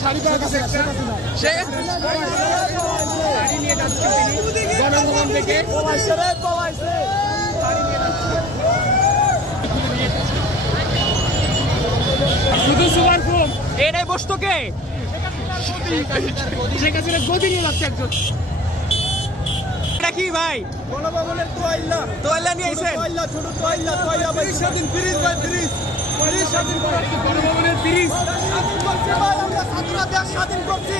শাড়ি পাওয়া গেছে একটা, সে শাড়ি নিয়ে যাচ্ছে তিনি গণভবন থেকে। শুধু সুপার ফোম এটাই বসতো কে? শেখ হাসিনা গদি নিয়ে যাচ্ছে একজন। এটা কি ভাই? গণভবনের তোয়াইল্লা। তোয়াইল্লা নিয়ে আইছেন? তোয়াইল্লা, ছোট তোয়াইল্লা, তোয়াইল্লা ভাই স্বাধীন ফ্রিজ ভাই, ফ্রিজ স্বাধীন করে। গণভবনের ফ্রিজ স্বাধীন করছে ভাই, আমরা ছাত্ররা দেশ স্বাধীন করছি।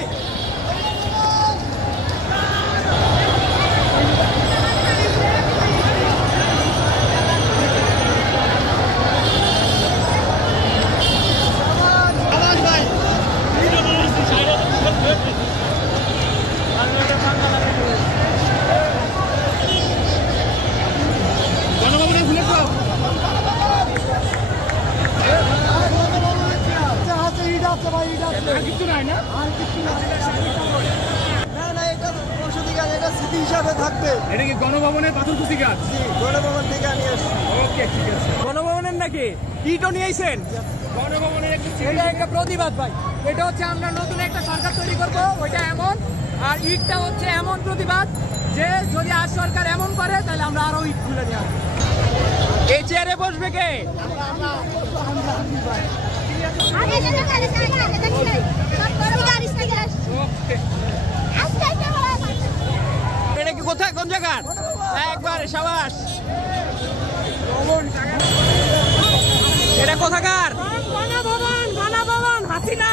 গণভবনের ভুলে তো আর কিছু নাই না? না, এটা সংসদীয় কাজ, এটা স্মৃতি হিসাবে থাকবে। এটা কি গণভবনের পাথরকুচি গাছ? গণভবন থেকে নিয়ে আসছি। ওকে, ঠিক আছে। গণভবনের নাকি ইটও নিয়ে আইছেন? গণভবনের এটা একটা প্রতিবাদ ভাই। এটা হচ্ছে আমরা নতুন একটা সরকার তৈরি করব, ওইটা এমন। আর ইটটা হচ্ছে এমন প্রতিবাদ যে যদি আর সরকার এমন করে তাহলে আমরা আরো ইট খুলে নিয়ে আসবো। এই চেয়ারে বসবে কে? এটা কি কোথায়, কোন জায়গা? একবার সাবাস। এটা কোথাকার? গণভবন, গণভবন হাসিনা।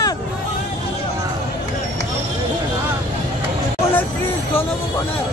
গণভবনের